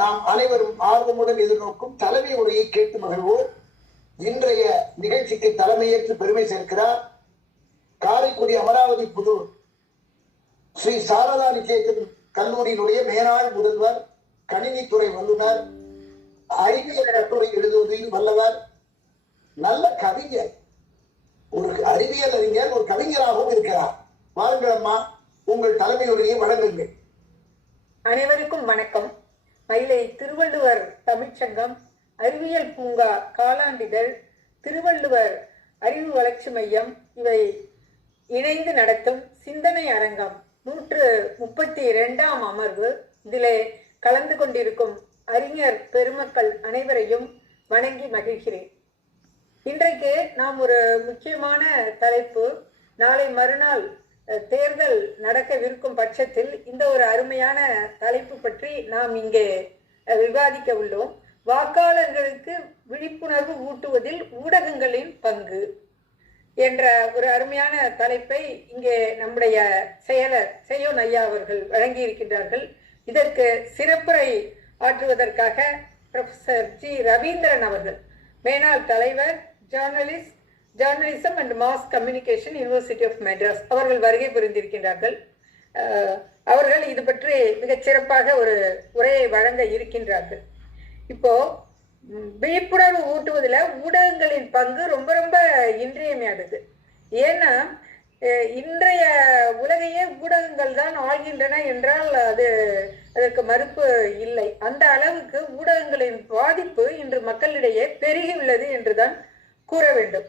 நாம் அனைவரும் ஆர்வமுடன் எதிர்நோக்கும் தலைமை உரையை கேட்டு மகிழ்வோம். இன்றைய நிகழ்ச்சிக்கு தலைமையேற்று பெருமை சேர்க்கிறார் காரைக்குடி அமராவதி புதூர் ஸ்ரீ சாரதா நிகேதன் கல்லூரியினுடைய மேலாள் முதல்வர், கணினித்துறை வல்லுநர், அறிவியல் கட்டுரை எழுதுவதில் வல்லவர், நல்ல கவிஞர், ஒரு அறிவியல் அறிஞர், ஒரு கவிஞராகவும் இருக்கிறார். வாருங்கள் அம்மா, உங்கள் தலைமை உரையை வழங்குங்கள். அனைவருக்கும் வணக்கம். மயிலை திருவள்ளுவர் தமிழ்ச்சங்கம், அறிவியல் பூங்கா காலாண்டிதழ், திருவள்ளுவர் அறிவு வளர்ச்சி மையம் இவை இணைந்து நடத்தும் சிந்தனை அரங்கம் 132ஆம் அமர்வு. இதிலே கலந்து கொண்டிருக்கும் அறிஞர் பெருமக்கள் அனைவரையும் வணங்கி மகிழ்கிறேன். இன்றைக்கு நாம் ஒரு முக்கியமான தலைப்பு, நாளை மறுநாள் தேர்தல் நடக்கவிருக்கும் பட்சத்தில் இந்த ஒரு அருமையான தலைப்பு பற்றி நாம் இங்கே விவாதிக்க உள்ளோம். வாக்காளர்களுக்கு விழிப்புணர்வு ஊட்டுவதில் ஊடகங்களின் பங்கு என்ற ஒரு அருமையான தலைப்பை இங்கே நம்முடைய செயலர் செய்யோன் ஐயா அவர்கள் வழங்கி இருக்கின்றார்கள். இதற்கு சிறப்புரை ஆற்றுவதற்காக ப்ரொஃபசர் ஜி ரவீந்திரன் அவர்கள், மேனாள் தலைவர், journalism and mass communication, university of Madras அவர்கள் வருகை புரிந்திருக்கின்றார்கள். அவர்கள் இது பற்றி மிகச் சிறப்பாக ஒரு உரையை வழங்க இருக்கின்றார்கள். இப்போ விழிப்புணர்வு ஊட்டுவதில் ஊடகங்களின் பங்கு ரொம்ப ரொம்ப இன்றியமையாதது. ஏன்னா இன்றைய உலகையே ஊடகங்கள் தான் ஆள்கின்றன என்றால் அதற்கு மறுப்பு இல்லை. அந்த அளவுக்கு ஊடகங்களின் பாதிப்பு இன்று மக்களிடையே பெருகியுள்ளது என்றுதான் கூற வேண்டும்.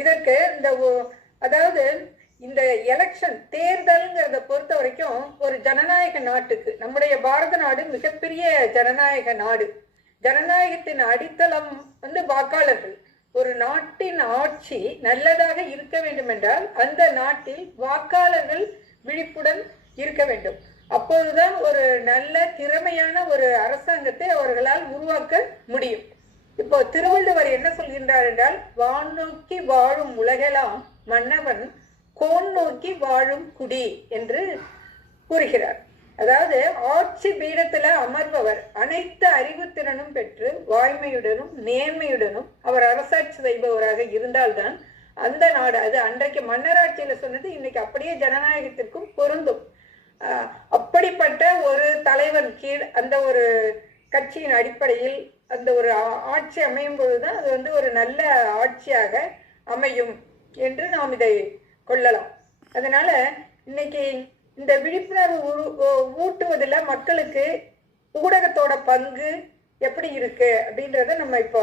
இதற்கு அதாவது இந்த எலெக்ஷன் தேர்தல்ங்கிறத பொறுத்த வரைக்கும் ஒரு ஜனநாயக நாட்டுக்கு, நம்முடைய பாரத நாடு மிகப்பெரிய ஜனநாயக நாடு. ஜனநாயகத்தின் அடித்தளம் வாக்காளர்கள். ஒரு நாட்டின் ஆட்சி நல்லதாக இருக்க வேண்டும் என்றால் அந்த நாட்டில் வாக்காளர்கள் விழிப்புடன் இருக்க வேண்டும். அப்போதுதான் ஒரு நல்ல திறமையான ஒரு அரசாங்கத்தை அவர்களால் உருவாக்க முடியும். இப்போ திருவள்ளுவர் என்ன சொல்கின்றார் என்றால், வான் நோக்கி வாழும் உலகெல்லாம் மன்னவன் கோன் நோக்கி வாழும் குடி என்று கூறுகிறார். அதாவது ஆட்சி பீடத்துல அமர்பவர் அனைத்து அறிவுத்திறனும் பெற்று வாய்மையுடனும் நேர்மையுடனும் அவர் அரசாட்சி செய்பவராக இருந்தால்தான் அந்த நாடு, அது அன்றைக்கு மன்னராட்சியில சொன்னது இன்னைக்கு அப்படியே ஜனநாயகத்திற்கும் பொருந்தும். அப்படிப்பட்ட ஒரு தலைவன் கீழ் அந்த ஒரு கட்சியின் அடிப்படையில் அந்த ஒரு ஆட்சி அமையும் பொழுதுதான் அது ஒரு நல்ல ஆட்சியாக அமையும் என்று நாம் இதை கொள்ளலாம். அதனால இன்னைக்கு இந்த விழிப்புணர்வு ஊட்டுவதில் மக்களுக்கு ஊடகத்தோட பங்கு எப்படி இருக்கு அப்படின்றத நம்ம இப்போ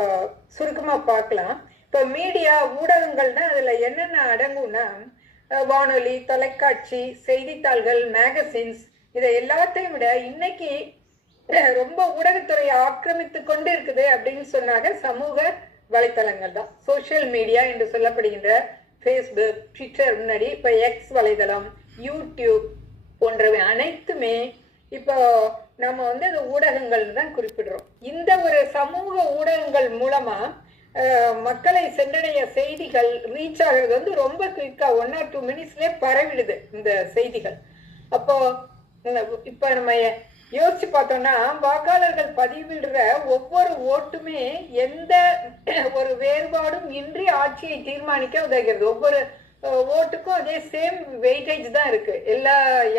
சுருக்கமா பார்க்கலாம். இப்போ மீடியா ஊடகங்கள்னா அதுல என்னென்ன அடங்கும்னா, வானொலி, தொலைக்காட்சி, செய்தித்தாள்கள், மேகசின்ஸ், இதை எல்லாத்தையும் விட இன்னைக்கு ரொம்ப ஊடகத்துறையை ஆக்கிரமித்து கொண்டு இருக்குது அப்படின்னு சொன்னாங்க சமூக வலைத்தளங்கள் தான். சோசியல் மீடியா என்று சொல்லப்படுகின்ற ஃபேஸ்புக், ட்விட்டர், முன்னாடி இப்போ எக்ஸ் வலைதளம், யூடியூப் போன்றவை அனைத்துமே இப்போ நம்ம அது ஊடகங்கள் தான் குறிப்பிடுறோம். இந்த ஒரு சமூக ஊடகங்கள் மூலமா மக்களை சென்றடைய செய்திகள் ரீச் ஆகிறது ரொம்ப குயிக்கா 1 or 2 minutesலயே பரவிடுது இந்த செய்திகள். அப்போ இப்ப நம்ம யோசிச்சு பார்த்தோம்னா, வாக்காளர்கள் பதிவிடுற ஒவ்வொரு ஓட்டுமே எந்த ஒரு வேறுபாடும் இன்றி ஆட்சியை தீர்மானிக்க உதவுகிறது. ஒவ்வொரு ஓட்டுக்கும் அதே சேம் வெயிட்டேஜ் தான் இருக்கு,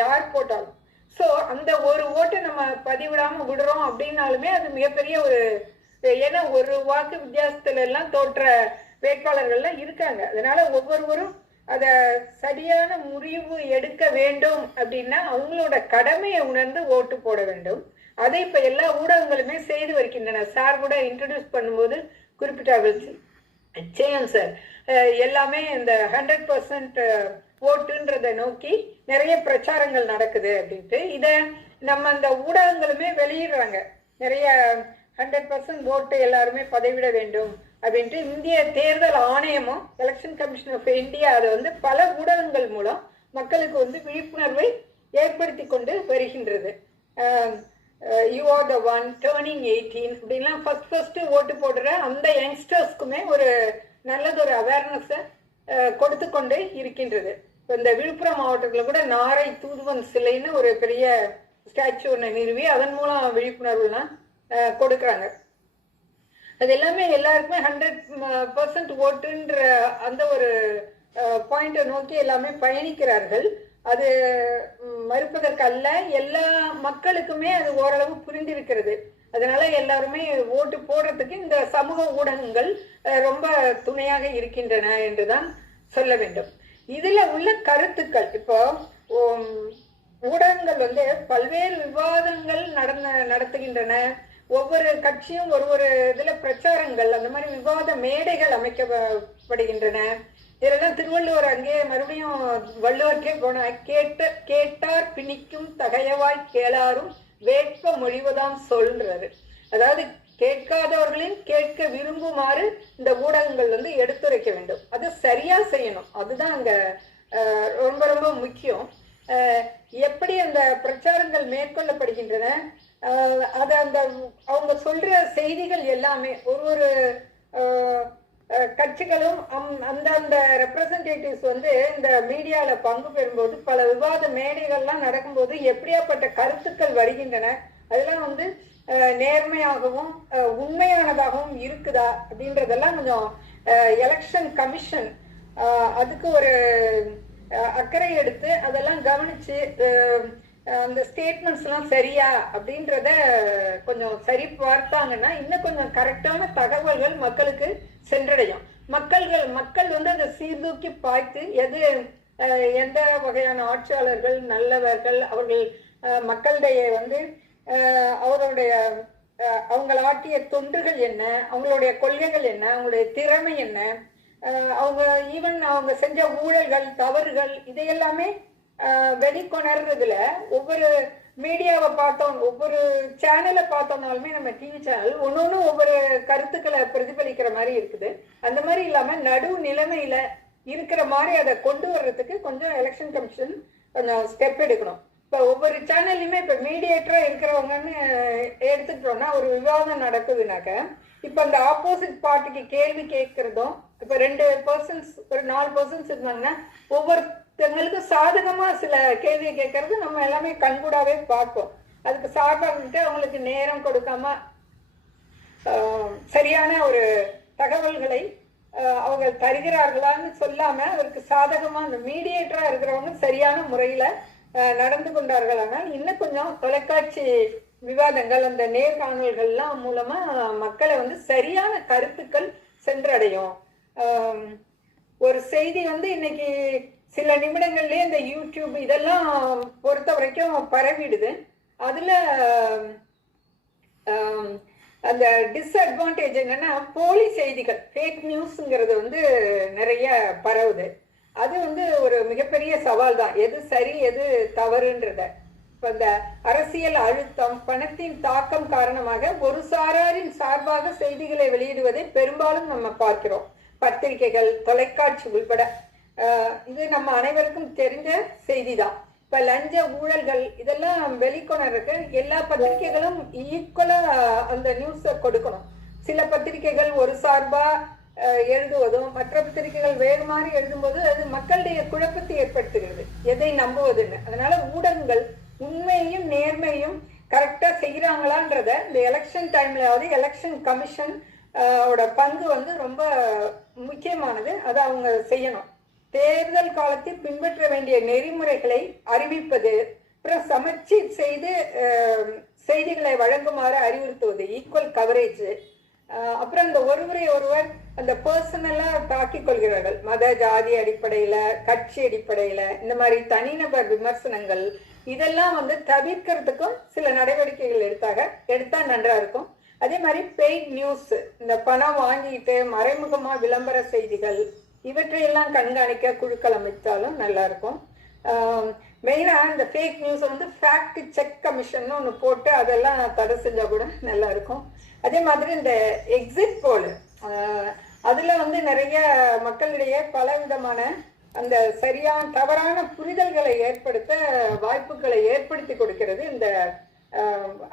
யார் போட்டாலும். ஸோ அந்த ஒரு ஓட்டை நம்ம பதிவிடாம விடுறோம் அப்படின்னாலுமே அது மிகப்பெரிய ஒரு, ஏன்னா ஒரு வாக்கு வித்தியாசத்துல எல்லாம் தோற்ற வேட்பாளர்கள்லாம் இருக்காங்க. அதனால ஒவ்வொருவரும் அதை சரியான முடிவு எடுக்க வேண்டும் அப்படின்னா அவங்களோட கடமையை உணர்ந்து ஓட்டு போட வேண்டும். அதை இப்ப எல்லா ஊடகங்களுமே செய்து வருகின்றன. சார் கூட இன்ட்ரடியூஸ் பண்ணும்போது குறிப்பிட்டார்கள், நிச்சயம் சார், எல்லாமே இந்த 100% ஓட்டுன்றதை நோக்கி நிறைய பிரச்சாரங்கள் நடக்குது அப்படின்ட்டு இதை நம்ம இந்த ஊடகங்களுமே வெளியிடுறாங்க. நிறைய 100% ஓட்டு எல்லாருமே பதிவிட வேண்டும் அப்படின்ட்டு இந்திய தேர்தல் ஆணையமும் எலெக்ஷன் கமிஷன் ஆஃப் இந்தியா அதை பல ஊடகங்கள் மூலம் மக்களுக்கு விழிப்புணர்வை ஏற்படுத்தி கொண்டு வருகின்றது. You are the one turning 18 அப்படின்லாம் ஃபர்ஸ்ட் ஓட்டு போடுற அந்த யங்ஸ்டர்ஸ்க்குமே ஒரு நல்லதொரு அவேர்னஸை கொடுத்து கொண்டு இருக்கின்றது. இந்த விழுப்புரம் மாவட்டத்தில் கூட நாரை தூதுவன் சிலைன்னு ஒரு பெரிய ஸ்டாச்சு ஒன்று நிறுவி அதன் மூலம் விழிப்புணர்வுலாம் கொடுக்குறாங்க. அது எல்லாமே எல்லாருக்குமே 100% ஓட்டுன்ற அந்த ஒரு பாயிண்டை நோக்கி எல்லாமே பயணிக்கிறார்கள். அது மறுப்பதற்கு அல்ல, எல்லா மக்களுக்குமே அது ஓரளவு புரிந்திருக்கிறது. அதனால எல்லாருமே ஓட்டு போடுறதுக்கு இந்த சமூக ஊடகங்கள் ரொம்ப துணையாக இருக்கின்றன என்றுதான் சொல்ல வேண்டும். இதுல உள்ள கருத்துக்கள், இப்போ ஊடகங்கள் வந்து பல்வேறு விவாதங்கள் நடத்துகின்றன. ஒவ்வொரு கட்சியும் ஒரு இதுல பிரச்சாரங்கள், அந்த மாதிரி விவாத மேடைகள் அமைக்கப்படுகின்றன. இதெல்லாம் திருவள்ளுவர் அங்கே மறுபடியும் வள்ளுவர்க்கே போன கேட்டார் பிணிக்கும் தகையவாய் கேளாரும் வேட்ப மொழிவதாம் சொல்றாரு. அதாவது கேட்காதவர்களின் கேட்க விரும்புமாறு இந்த ஊடகங்கள் வந்து எடுத்துரைக்க வேண்டும். அது சரியா செய்யணும். அதுதான் அங்க ரொம்ப ரொம்ப முக்கியம். எப்படி அந்த பிரச்சாரங்கள் மேற்கொள்ளப்படுகின்றன, அது அந்த அவங்க சொல்ற செய்திகள் எல்லாமே ஒரு கட்சிகளும் அந்த ரெப்ரசன்டேட்டிவ்ஸ் வந்து இந்த மீடியால பங்கு பெறும்போது பல விவாத மேடைகள்லாம் நடக்கும்போது எப்படியாப்பட்ட கருத்துக்கள் வருகின்றன, அதெல்லாம் வந்து நேர்மையாகவும் உண்மையானதாகவும் இருக்குதா அப்படின்றதெல்லாம் கொஞ்சம் எலெக்ஷன் கமிஷன் அதுக்கு ஒரு அக்கறை எடுத்து அதெல்லாம் கவனிச்சு அந்த ஸ்டேட்மெண்ட்ஸ் எல்லாம் சரியா அப்படின்றத கொஞ்சம் சரி பார்த்தாங்கன்னா இன்னும் கொஞ்சம் கரெக்டான தகவல்கள் மக்களுக்கு சென்றடையும். மக்கள் வந்து அதை சீர்தூக்கி பார்த்து எந்த வகையான ஆட்சியாளர்கள் நல்லவர்கள், அவர்கள் மக்களுடைய வந்து அவருடைய அவங்கள் ஆட்டிய தொண்டுகள் என்ன, அவங்களுடைய கொள்கைகள் என்ன, அவங்களுடைய திறமை என்ன, அவங்க செஞ்ச ஊழல்கள் தவறுகள் இதையெல்லாமே வெளிக்கொணர்றதுல ஒவ்வொரு மீடியாவை பார்த்தோம், ஒவ்வொரு சேனலை பார்த்தோம்னாலுமே நம்ம டிவி சேனல் ஒன்னொன்னு ஒவ்வொரு கருத்துக்களை பிரதிபலிக்கிற மாதிரி இருக்குது. அந்த மாதிரி இல்லாம நடு நிலைமையில இருக்கிற மாதிரி அதை கொண்டு வர்றதுக்கு கொஞ்சம் எலெக்ஷன் கமிஷன் கொஞ்சம் ஸ்டெப் எடுக்கணும். இப்போ ஒவ்வொரு சேனல்லையுமே இப்போ மீடியேட்டரா இருக்கிறவங்கன்னு எடுத்துட்டோம்னா ஒரு விவாதம் நடக்குதுனாக்க இப்போ அந்த ஆப்போசிட் பார்ட்டிக்கு கேள்வி கேட்கறதும், இப்போ 2% ஒரு 4% இருந்தாங்கன்னா ஒவ்வொருத்தங்களுக்கு சாதகமா சில கேள்வியை கேட்கறது நம்ம எல்லாமே கண்கூடாவே பார்ப்போம். அதுக்கு சார்பாகிட்டு அவங்களுக்கு நேரம் கொடுக்காம சரியான ஒரு தகவல்களை அவங்க தருகிறார்களான்னு சொல்லாம அவருக்கு சாதகமா அந்த மீடியேட்டரா இருக்கிறவங்க சரியான முறையில நடந்து கொண்டார்களானால் இன்னும் கொஞ்சம் தொலைக்காட்சி விவாதங்கள் அந்த நேர்காணல்கள்லாம் மூலமா மக்களை வந்து சரியான கருத்துக்கள் சென்றடையும். ஒரு செய்தி வந்து இன்னைக்கு சில நிமிடங்கள்லயே இந்த யூடியூப் இதெல்லாம் பொறுத்த வரைக்கும் பரவிடுது. அதுல அந்த டிஸ்அட்வான்டேஜ் என்னன்னா போலி செய்திகள், ஃபேக் நியூஸ்ங்கிறது வந்து நிறைய பரவுது. அது வந்து ஒரு மிகப்பெரிய சவால் தான், எது சரி எது தவறுன்றத. இப்ப இந்த அரசியல் அழுத்தம், பணத்தின் தாக்கம் காரணமாக ஒரு சாராரின் சார்பாக செய்திகளை வெளியிடுவதை பெரும்பாலும் நம்ம பார்க்கிறோம். பத்திரிகைகள், தொலைக்காட்சி உள்பட இது நம்ம அனைவருக்கும் தெரிஞ்ச செய்தி தான். இப்ப லஞ்ச ஊழல்கள் இதெல்லாம் வெளிக்கொணருக்கு எல்லா பத்திரிகைகளும் ஈக்குவலா அந்த நியூஸை கொடுக்கணும். சில பத்திரிகைகள் ஒரு சார்பா எழுதுவதும் மற்ற பத்திரிகைகள் வேறு மாதிரி எழுதும்போது அது மக்களுடைய குழப்பத்தை ஏற்படுத்துகிறது, எதை நம்புவதுன்னு. அதனால ஊடகங்கள் உண்மையையும் நேர்மையும் கரெக்டா செய்யறாங்களான்றத இந்த எலெக்ஷன் டைம்லயாவது எலெக்ஷன் கமிஷன் பங்கு வந்து ரொம்ப முக்கியமானது. அதை அவங்க செய்யணும். தேர்தல் காலத்தில் பின்பற்ற வேண்டிய நெறிமுறைகளை அறிவிப்பது, அப்புறம் சமச்சீர் செய்து செய்திகளை வழங்குமாறு அறிவுறுத்துவது, ஈக்குவல் கவரேஜ். அப்புறம் அந்த ஒருவர் அந்த பர்சனலா தாக்கிக் கொள்கிறார்கள், மத ஜாதி அடிப்படையில, கட்சி அடிப்படையில, இந்த மாதிரி தனிநபர் விமர்சனங்கள் இதெல்லாம் வந்து தவிர்க்கிறதுக்கும் சில நடவடிக்கைகள் எடுத்தா நன்றா இருக்கும். அதே மாதிரி பெய்ட் நியூஸ், இந்த பணம் வாங்கிட்டு மறைமுகமா விளம்பர செய்திகள் இவற்றையெல்லாம் கண்காணிக்க குழுக்கள் அமைத்தாலும் நல்லா இருக்கும். மெயினா இந்த ஃபேக் நியூஸ் வந்து ஃபேக்ட் செக் கமிஷன் ஒன்று போட்டு அதெல்லாம் தடை செஞ்சா கூட நல்லா இருக்கும். அதே மாதிரி இந்த எக்ஸிட் போல் அதுல வந்து நிறைய மக்களிடையே பல விதமான அந்த சரியான தவறான புரிதல்களை ஏற்படுத்த வாய்ப்புகளை ஏற்படுத்தி கொடுக்கிறது. இந்த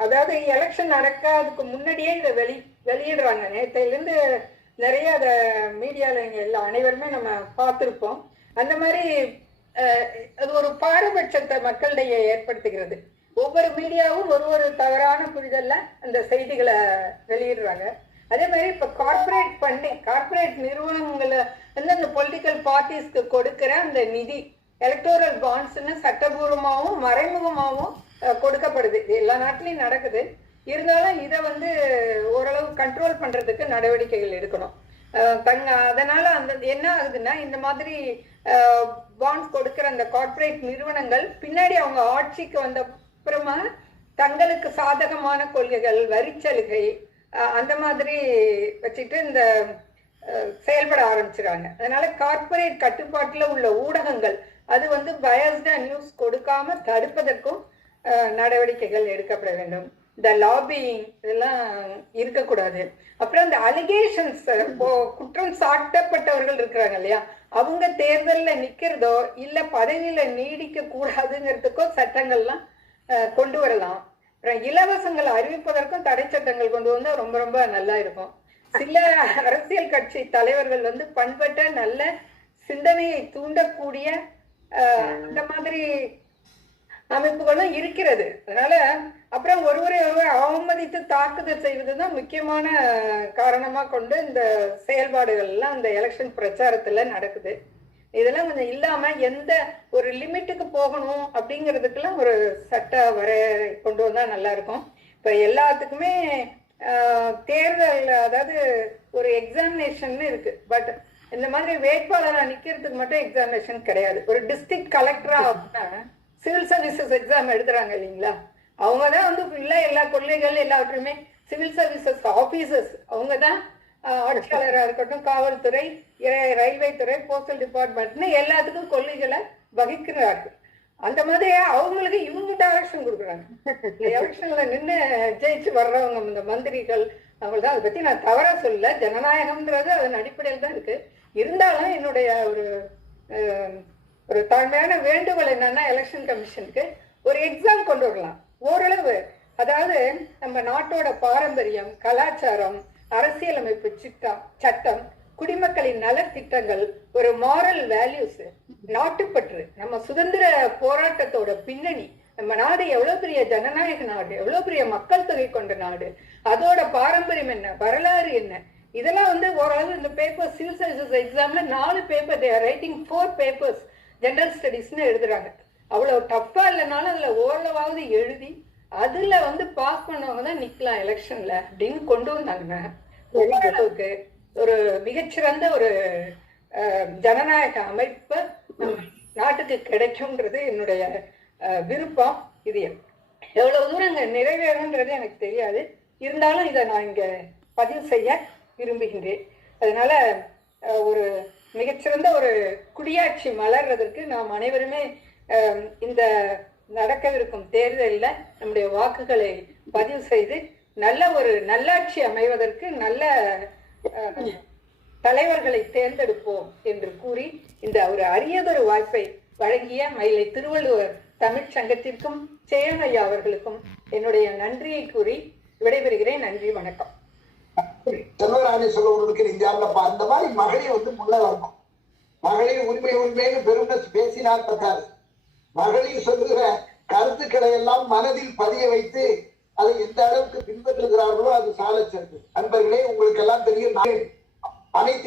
அதாவது எலெக்ஷன் நடக்காததுக்கு முன்னாடியே இதை வெளியிடுறாங்க. நேற்றையிலிருந்து நிறைய அதை மீடியால எல்லா அனைவருமே நம்ம பார்த்துருப்போம். அந்த மாதிரி அது ஒரு பாரபட்சத்தை மக்களிடையே ஏற்படுத்துகிறது. ஒவ்வொரு மீடியாவும் ஒரு தவறான புரிதல்ல அந்த செய்திகளை வெளியிடுறாங்க. அதே மாதிரி இப்ப கார்பரேட் ஃபண்டிங், கார்பரேட் நிறுவனங்களை வந்து அந்த பொலிட்டிக்கல் பார்ட்டிஸ்க்கு கொடுக்கிற அந்த நிதி எலக்டோரல் பாண்ட்ஸ்ன்னு சட்டபூர்வமாகவும் மறைமுகமாகவும் கொடுக்கப்படுது. இது எல்லா நாட்டிலையும் நடக்குது. இருந்தாலும் இதை வந்து ஓரளவு கண்ட்ரோல் பண்றதுக்கு நடவடிக்கைகள் எடுக்கணும். அதனால அந்த என்ன ஆகுதுன்னா, இந்த மாதிரி பாண்ட்ஸ் கொடுக்கிற அந்த கார்பரேட் நிறுவனங்கள் பின்னாடி அவங்க ஆட்சிக்கு வந்த அப்புறமா தங்களுக்கு சாதகமான கொள்கைகள், வரிச்சலுகை அந்த மாதிரி வச்சுட்டு இந்த செயல்பட ஆரம்பிச்சிடாங்க. அதனால கார்பரேட் கட்டுப்பாட்டுல உள்ள ஊடகங்கள் அது வந்து பயஸ்டா நியூஸ் கொடுக்காம தடுப்பதற்கும் நடவடிக்கைகள் எடுக்கப்பட வேண்டும். இந்த லாபியிங் இதெல்லாம் இருக்கக்கூடாது. அப்புறம் இந்த அலிகேஷன்ஸ், குற்றம் சாட்டப்பட்டவர்கள் இருக்கிறாங்க இல்லையா, அவங்க தேர்தல்ல நிக்கிறதோ இல்ல பதவியில நீடிக்க கூடாதுங்கிறதுக்கோ சட்டங்கள்லாம் கொண்டு வரலாம். அப்புறம் இலவசங்கள் அறிவிப்பதற்கும் தடை சட்டங்கள் கொண்டு வந்தா ரொம்ப ரொம்ப நல்லா இருக்கும். சில அரசியல் கட்சி தலைவர்கள் வந்து பண்பட்ட நல்ல சிந்தனையை தூண்டக்கூடிய இந்த மாதிரி அமைப்புகளும் இருக்கிறது. அதனால அப்புறம் ஒருவரை அவமதித்து தாக்குதல் செய்வதுதான் முக்கியமான காரணமா கொண்டு இந்த செயல்பாடுகள் எல்லாம் இந்த எலெக்ஷன் பிரச்சாரத்துல நடக்குது. இதெல்லாம் கொஞ்சம் இல்லாம எந்த ஒரு லிமிட்டுக்கு போகணும் அப்படிங்கிறதுக்கெல்லாம் ஒரு சட்ட வரையறை கொண்டு வந்தா நல்லா இருக்கும். இப்ப எல்லாத்துக்குமே தேர்தல், அதாவது ஒரு எக்ஸாமினேஷன் இருக்கு. பட் இந்த மாதிரி வேட்பாளரா நிக்கிறதுக்கு மட்டும் எக்ஸாமினேஷன் கிடையாது. ஒரு டிஸ்ட்ரிக்ட் கலெக்டரா சிவில் சர்வீசஸ் எக்ஸாம் எழுதுறாங்க இல்லைங்களா, அவங்கதான் வந்து ஃபுல்லா எல்லா கொள்கைகள் எல்லாவற்றுமே சிவில் சர்வீசஸ் ஆபீசர்ஸ் அவங்கதான் ஆட்சியாளராக இருக்கட்டும், காவல்துறை, ரயில்வே துறை, போஸ்டல் டிபார்ட்மெண்ட்னு எல்லாத்துக்கும் கொள்கைகளை வகிக்கிறார்கள். அந்த மாதிரி அவங்களுக்கு இவங்க டைரக்ஷன் கொடுக்குறாங்க. எலெக்ஷன்ல நின்று ஜெயிச்சு வர்றவங்க இந்த மந்திரிகள் அவங்கள்தான். அதை பத்தி நான் தவறா சொல்ல, ஜனநாயகம்ன்றது அதன் அடிப்படையில் தான் இருக்கு. இருந்தாலும் என்னுடைய ஒரு தாழ்மையான வேண்டுகோள் என்னன்னா, எலெக்ஷன் கமிஷனுக்கு ஒரு எக்ஸாம் கொண்டு வரலாம் ஓரளவு. அதாவது நம்ம நாட்டோட பாரம்பரியம், கலாச்சாரம், அரசியலமைப்பு சட்டம், குடிமக்களின் நலத்திட்டங்கள், ஒரு மாரல் வேல்யூஸ், நாட்டுப்பற்று, நம்ம சுதந்திர போராட்டத்தோட பின்னணி, நம்ம நாடு எவ்வளவு பெரிய ஜனநாயக நாடு, எவ்வளவு பெரிய மக்கள் தொகை கொண்ட நாடு, அதோட பாரம்பரியம் என்ன, வரலாறு என்ன, இதெல்லாம் வந்து ஓரளவு இந்த பேப்பர் சிவில் சர்வீசஸ் எக்ஸாம்ல 4 paper, they are writing 4 papers general ஸ்டடீஸ்ன்னு எழுதுறாங்க. அவ்வளவு டஃப்பா இல்லைனாலும் அதுல ஓரளவாவது எழுதி அதுல வந்து பாஸ் பண்ணவங்க தான் நிக்கலாம் எலெக்ஷன்ல அப்படின்னு கொண்டு வந்தாங்க. ஓரளவுக்கு ஒரு மிகச்சிறந்த ஒரு ஜனநாயக அமைப்பு நாட்டுக்கு கிடைக்கும்ன்றது என்னுடைய விருப்பம். இது எவ்வளவு தூரம் இங்க நிறைவேறும்ன்றது எனக்கு தெரியாது. இருந்தாலும் இதை நான் இங்க பதிவு செய்ய விரும்புகின்றேன். அதனால ஒரு மிகச்சிறந்த ஒரு குடியாட்சி மலர்றதற்கு நாம் அனைவருமே இந்த நடக்கவிருக்கும் தேர்தலில் நம்முடைய வாக்குகளை பதிவு செய்து நல்ல ஒரு நல்லாட்சி அமைவதற்கு நல்ல தலைவர்களை தேர்ந்தெடுப்போம் என்று கூறி இந்த ஒரு அரியதொரு வாய்ப்பை வழங்கிய மயிலை திருவள்ளுவர் தமிழ் சங்கத்திற்கும் சேமையா அவர்களுக்கும் என்னுடைய நன்றியை கூறி விடைபெறுகிறேன். நன்றி, வணக்கம். செல்வராணி சொல்லுவதற்கு அந்த மாதிரி மகளிர் வந்து முன்ன வரணும். மகளிர் உரிமைன்னு பெருமை பேசினால் பத்தாது. மகளிர் சொல்லுகிற கருத்துக்களை எல்லாம் மனதில் பதிய வைத்து அதை எந்த அளவுக்கு பின்பற்றுகிறார்களோ அது சால சிறப்பு. அன்பர்களே, உங்களுக்கு எல்லாம் தெரியும், அனைத்து